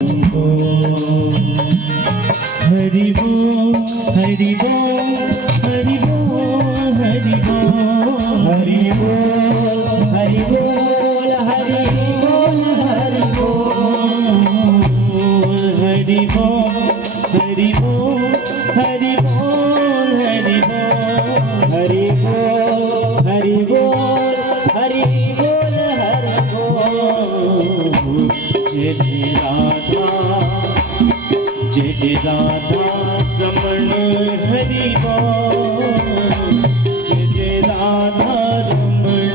हरि बोल हरि बोल हरि बोल हरि बोल हरि बोल हरि बोल हरि बोल हरि बोल हरि बोल हरि बोल हरि बोल हरि बोल हरि बोल हरि बोल हरि बोल हरि बोल जय जय राधा जय जय राधा रमण हरि बोल जय जय राधा रमण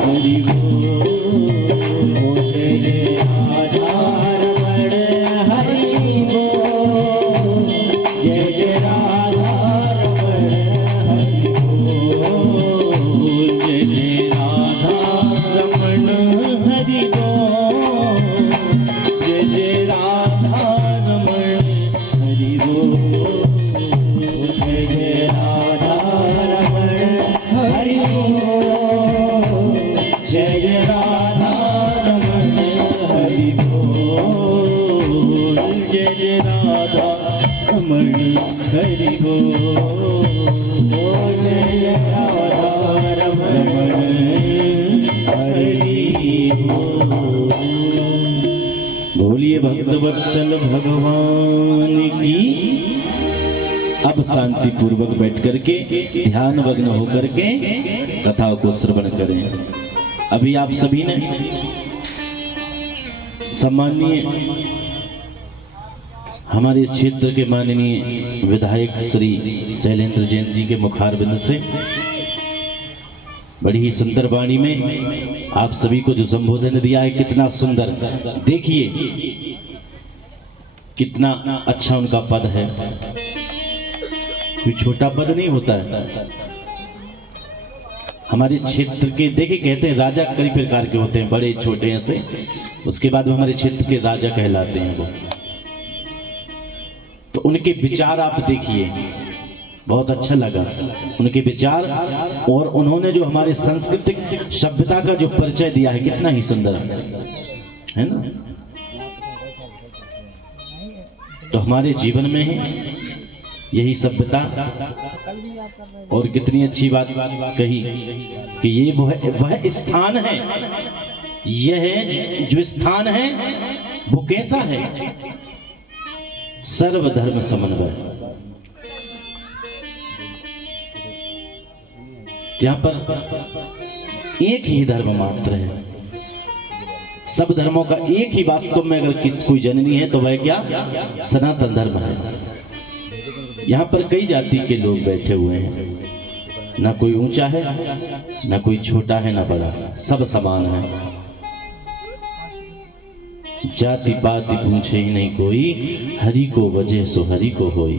हरि बोल जय जय राधा रमण हरि बोल जय जय राधा रमण हरि बोल जय जय राधा रमण हरि बोल जय जय राधा रमण हरि बोल जय जय राधा रमण हरि बोल जय जय राधा रमण हरि बोल जय जय राधा रमण हरि बोल जय जय राधा रमण हरि बोल। बोलिए भक्तवत्सल भगवान की। अब शांति पूर्वक बैठ करके ध्यान मग्न होकर के कथा को श्रवण करें। अभी आप सभी ने सम्माननीय हमारे इस क्षेत्र के माननीय विधायक श्री शैलेंद्र जैन जी के मुखारबिंद से बड़ी ही सुंदर वाणी में आप सभी को जो संबोधन दिया है, कितना सुंदर। देखिए कितना अच्छा उनका पद है। कोई छोटा पद नहीं होता है। हमारे क्षेत्र के देखिए कहते हैं राजा कई प्रकार के होते हैं, बड़े छोटे ऐसे। उसके बाद हमारे क्षेत्र के राजा कहलाते हैं वो। तो उनके विचार आप देखिए, बहुत अच्छा लगा उनके विचार। और उन्होंने जो हमारे सांस्कृतिक सभ्यता का जो परिचय दिया है, कितना ही सुंदर है ना। तो हमारे जीवन में है यही सभ्यता। और कितनी अच्छी बात कही कि ये वह स्थान है, यह जो स्थान है वो कैसा है, सर्वधर्म समन्वय। यहाँ पर एक ही धर्म मात्र है। सब धर्मों का एक ही वास्तव में अगर कोई जननी है तो वह क्या, सनातन धर्म है। यहाँ पर कई जाति के लोग बैठे हुए हैं, ना कोई ऊंचा है ना कोई छोटा है ना बड़ा, सब समान है। जाति पाति पूछे ही नहीं कोई, हरि को वजह सो हरि को होई।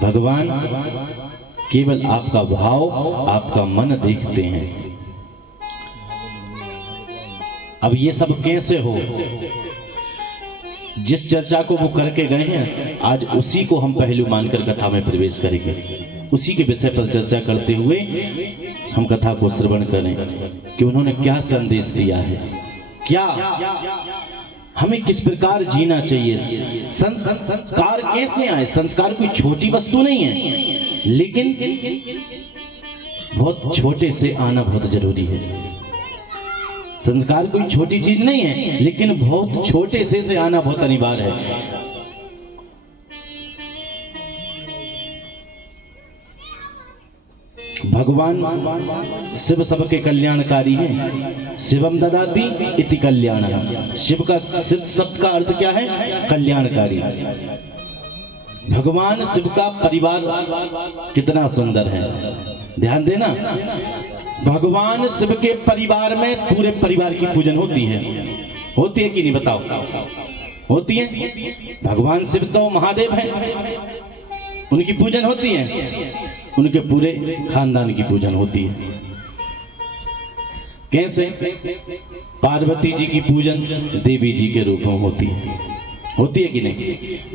भगवान केवल आपका भाव, आपका मन देखते हैं। अब ये सब कैसे हो, जिस चर्चा को वो करके गए हैं, आज उसी को हम पहलू मानकर कथा में प्रवेश करेंगे। उसी के विषय पर चर्चा करते हुए हम कथा को श्रवण करें कि उन्होंने क्या संदेश दिया है, क्या हमें किस प्रकार जीना चाहिए, संस्कार कैसे आए। संस्कार कोई छोटी वस्तु नहीं है, लेकिन बहुत छोटे से आना बहुत जरूरी है। संस्कार कोई छोटी चीज नहीं है, लेकिन बहुत छोटे से आना बहुत अनिवार्य है। भगवान शिव सबके कल्याणकारी है। शिवम ददाति इति कल्याण। शिव का शब्द का अर्थ क्या है, कल्याणकारी। भगवान शिव का परिवार कितना सुंदर है, ध्यान देना। भगवान शिव के परिवार में पूरे परिवार की पूजन होती है कि नहीं, बताओ? होती है। भगवान शिव तो महादेव हैं, उनकी पूजन होती है, उनके पूरे खानदान की पूजन होती है। कैसे? पार्वती जी की पूजन देवी जी के रूप में होती है कि नहीं?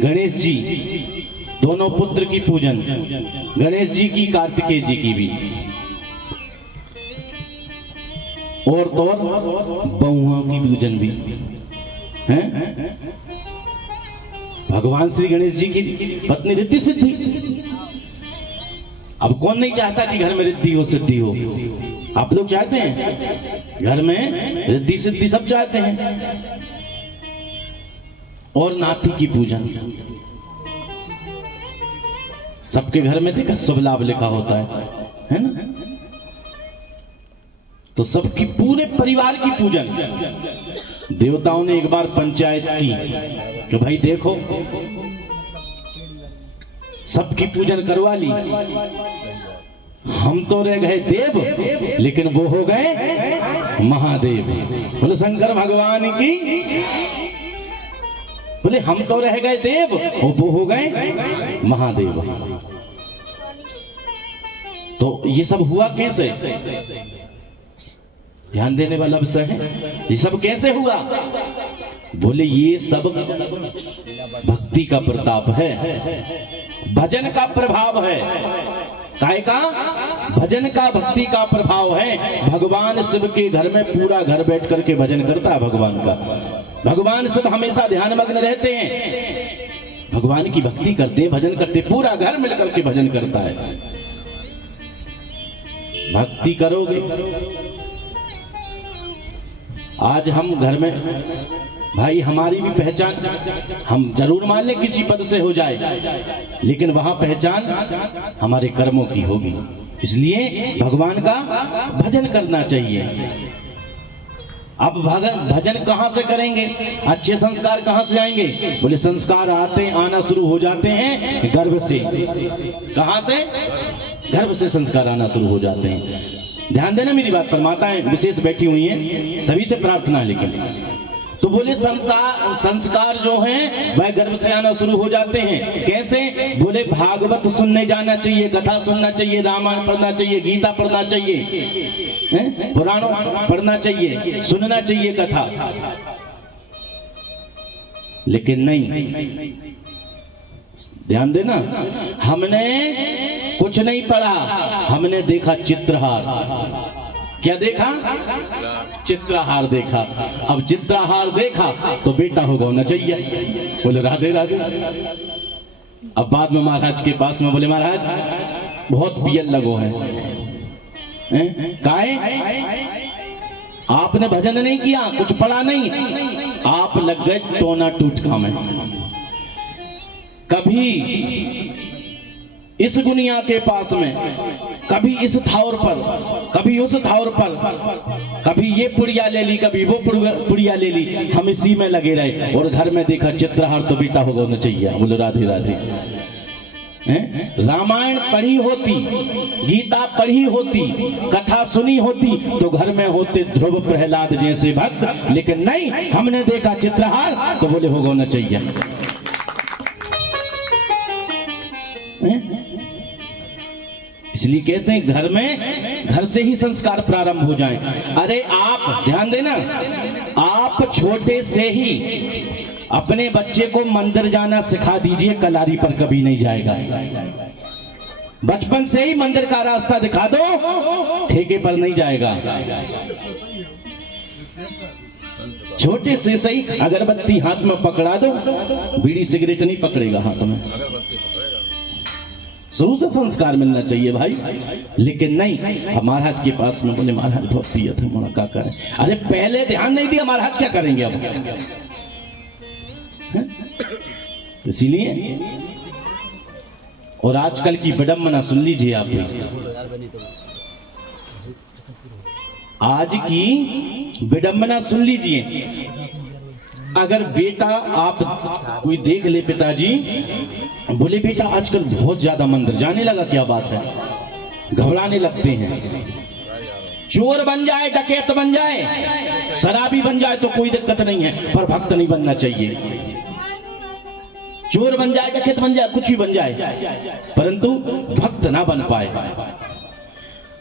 गणेश जी दोनों पुत्र की पूजन, गणेश जी की, कार्तिकेय जी की भी। और तो बहुओं की पूजन भी हैं? भगवान श्री गणेश जी की पत्नी रिद्धि सिद्धि। अब कौन नहीं चाहता कि घर में रिद्धि हो सिद्धि हो? आप लोग चाहते हैं? घर में रिद्धि सिद्धि सब चाहते हैं। और नाती की पूजन सबके घर में देखा शुभ लाभ लिखा होता है ना? तो सबकी पूरे परिवार की पूजन। देवताओं ने एक बार पंचायत की कि भाई देखो सबकी पूजन करवा ली, हम तो रह गए देव लेकिन वो हो गए महादेव। बोले शंकर भगवान की। बोले हम तो रह गए देव और वो हो गए महादेव। तो ये सब हुआ कैसे? ध्यान देने वाला विषय है। ये सब कैसे हुआ? बोले ये सब भक्ति का प्रताप है, भजन का प्रभाव है। काय का? भजन का, भक्ति का प्रभाव है। भगवान शिव के घर में पूरा घर बैठ करके भजन करता है भगवान का। भगवान शिव हमेशा ध्यान मग्न रहते हैं, भगवान की भक्ति करते, भजन करते, पूरा घर मिलकर के भजन करता है। भक्ति करोगे। आज हम घर में भाई हमारी भी पहचान हम जरूर मान लें किसी पद से हो जाए, लेकिन वहां पहचान हमारे कर्मों की होगी। इसलिए भगवान का भजन करना चाहिए। अब भजन कहां से करेंगे? अच्छे संस्कार कहां से आएंगे? बोले संस्कार आना शुरू हो जाते हैं गर्भ से। कहां से? गर्भ से संस्कार आना शुरू हो जाते हैं। ध्यान देना मेरी बात पर, माताएं विशेष बैठी हुई हैं, सभी से प्रार्थना है। लेकिन तो बोले संस्कार जो हैं वह गर्भ से आना शुरू हो जाते हैं। कैसे? बोले भागवत सुनने जाना चाहिए, कथा सुनना चाहिए, रामायण पढ़ना चाहिए, गीता पढ़ना चाहिए, पुराणों पढ़ना चाहिए, सुनना चाहिए कथा। लेकिन नहीं, ध्यान देना, हमने कुछ नहीं पढ़ा, हमने देखा चित्रहार। क्या देखा? चित्रहार देखा। अब चित्रहार देखा तो बेटा होगा होना चाहिए। बोले राधे राधे। अब बाद में महाराज के पास में बोले महाराज बहुत पियल लगो है। काहे? आपने भजन नहीं किया, कुछ पढ़ा नहीं, आप लग गए टोना टूटका में। कभी इस गुनिया के पास में, कभी इस थावर पर, कभी उस थावर पर, कभी ये पुड़िया ले ली, कभी वो पुड़िया ले ली, हम इसी में लगे रहे। और घर में देखा चित्रहार तो बेटा होगा होना चाहिए। बोलो राधे राधे। रामायण पढ़ी होती, गीता पढ़ी होती, कथा सुनी होती तो घर में होते ध्रुव प्रहलाद जैसे भक्त। लेकिन नहीं, हमने देखा चित्रहार तो बोले होगा होना चाहिए। इसलिए कहते हैं घर से ही संस्कार प्रारंभ हो जाएं। अरे आप ध्यान देना, आप छोटे से ही अपने बच्चे को मंदिर जाना सिखा दीजिए, कलारी पर कभी नहीं जाएगा। बचपन से ही मंदिर का रास्ता दिखा दो, ठेके पर नहीं जाएगा। छोटे से सही अगरबत्ती हाथ में पकड़ा दो, बीड़ी सिगरेट नहीं पकड़ेगा हाथ में। शुरू से संस्कार मिलना चाहिए भाई। लेकिन नहीं, अब महाराज के पास में बोले महाराज बहुत पिया थे, मोड़ा क्या करें? अरे पहले ध्यान नहीं दिया, महाराज क्या करेंगे अब? इसीलिए और आजकल की विडंबना सुन लीजिए आप। आज की विडंबना सुन लीजिए। अगर बेटा आप कोई देख ले, पिताजी बोले बेटा आजकल बहुत ज्यादा मंदिर जाने लगा, क्या बात है? घबराने लगते हैं। चोर बन जाए, डकैत बन जाए, शराबी बन जाए तो कोई दिक्कत नहीं है, पर भक्त नहीं बनना चाहिए। चोर बन जाए, डकैत बन जाए, कुछ भी बन जाए, परंतु भक्त ना बन पाए।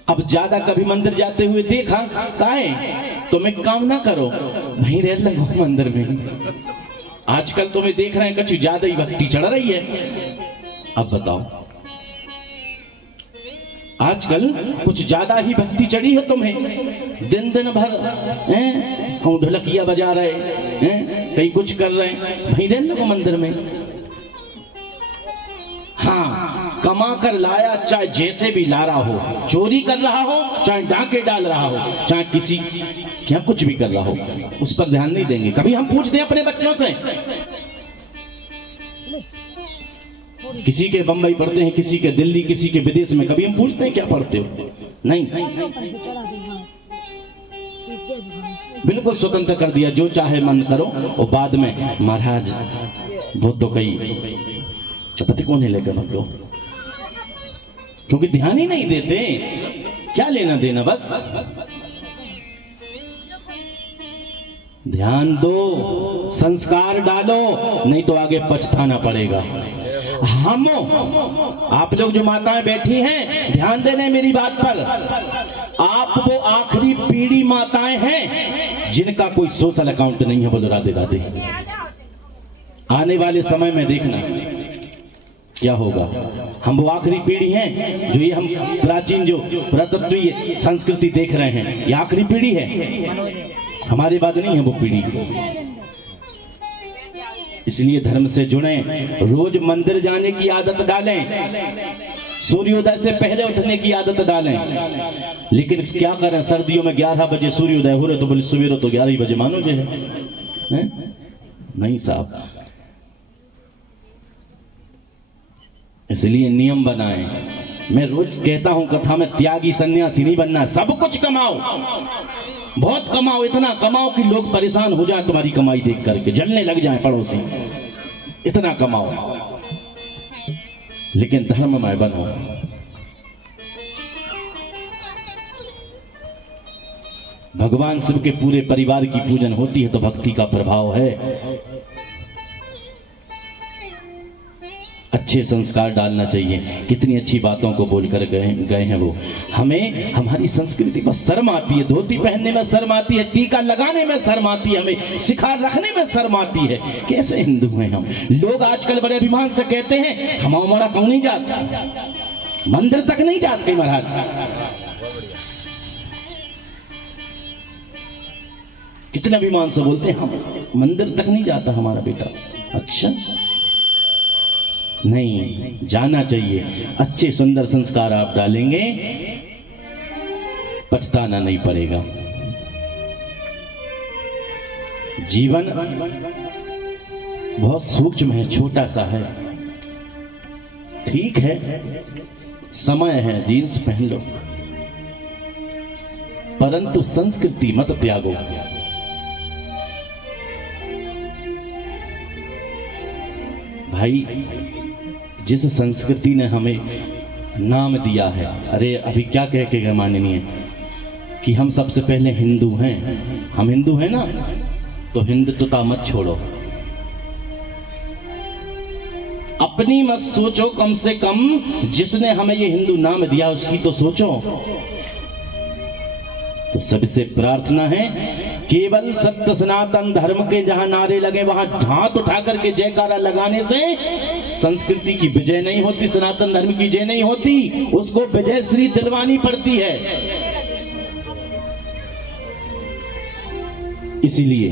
अब ज्यादा कभी मंदिर जाते हुए देखा, काहे? तुम्हें काम ना करो, वहीं रह लगो मंदिर में। आजकल तुम्हें देख रहे हैं कुछ ज्यादा ही भक्ति चढ़ रही है। अब बताओ, आजकल कुछ ज्यादा ही भक्ति चढ़ी है तुम्हें, दिन दिन भर कहूँ ढोलकिया बजा रहे हैं, कहीं कुछ कर रहे हैं, भाई रहने लगो मंदिर में। हाँ, कमा कर लाया, चाहे जैसे भी ला रहा हो, चोरी कर रहा हो, चाहे डाके डाल रहा हो, चाहे किसी क्या कुछ भी कर रहा हो, उस पर ध्यान नहीं देंगे। कभी हम पूछते हैं अपने बच्चों से, किसी के बंबई पढ़ते हैं, किसी के दिल्ली, किसी के विदेश में, कभी हम पूछते हैं क्या पढ़ते हो? नहीं, बिल्कुल स्वतंत्र कर दिया, जो चाहे मन करो। और बाद में महाराज वो तो कई पति कौन है लेकर भगो, क्योंकि ध्यान ही नहीं देते, क्या लेना देना, बस ध्यान दो, संस्कार डालो, नहीं तो आगे पछताना पड़ेगा। हम आप लोग जो माताएं बैठी हैं, ध्यान देने मेरी बात पर, आप वो आखिरी पीढ़ी माताएं हैं जिनका कोई सोशल अकाउंट नहीं है। बोलो राधे राधे। आने वाले समय में देखना क्या होगा। हम वो आखिरी पीढ़ी हैं जो ये हम प्राचीन जो पुरातत्वीय संस्कृति देख रहे हैं, ये आखिरी पीढ़ी है, हमारे बाद नहीं है वो पीढ़ी। इसलिए धर्म से जुड़े, रोज मंदिर जाने की आदत डालें, सूर्योदय से पहले उठने की आदत डालें। लेकिन क्या करें, सर्दियों में 11 बजे सूर्योदय हो रहे तो बोले सवेरे तो 11 ही बजे मानो जो है? नहीं साहब, इसलिए नियम बनाएं। मैं रोज कहता हूं कथा में, त्यागी सन्यासी नहीं बनना, सब कुछ कमाओ, बहुत कमाओ, इतना कमाओ कि लोग परेशान हो जाए तुम्हारी कमाई देख करके, जलने लग जाए पड़ोसी, इतना कमाओ, लेकिन धर्ममय बनो। भगवान शिव के पूरे परिवार की पूजन होती है तो भक्ति का प्रभाव है। अच्छे संस्कार डालना चाहिए। कितनी अच्छी बातों को बोलकर गए हैं वो। हमें हमारी संस्कृति पर शर्म आती है, धोती पहनने में शर्म आती है, टीका लगाने में शर्म आती है, हमें शिखार रखने में शर्म आती है। कैसे हिंदू हैं हम? लोग आजकल बड़े अभिमान से कहते हैं हम हमारा क्यों नहीं जाता, मंदिर तक नहीं जाते महाराज। कितने अभिमान से बोलते हैं हम मंदिर तक नहीं जाता हमारा बेटा। अच्छा, नहीं जाना चाहिए। अच्छे सुंदर संस्कार आप डालेंगे, पछताना नहीं पड़ेगा। जीवन बहुत सूक्ष्म है, छोटा सा है। ठीक है, समय है, जीन्स पहन लो, परंतु संस्कृति मत त्यागो। भाई, जिस संस्कृति ने हमें नाम दिया है, अरे अभी क्या कह के गए माननीय कि हम सबसे पहले हिंदू हैं, हम हिंदू हैं ना, तो हिंदुत्वता मत छोड़ो, अपनी मत सोचो, कम से कम जिसने हमें ये हिंदू नाम दिया उसकी तो सोचो। तो सबसे प्रार्थना है, केवल सत्य सनातन धर्म के जहां नारे लगे वहां हाथ उठा करके जयकारा लगाने से संस्कृति की विजय नहीं होती, सनातन धर्म की जय नहीं होती, उसको विजय श्री दिलवानी पड़ती है। इसीलिए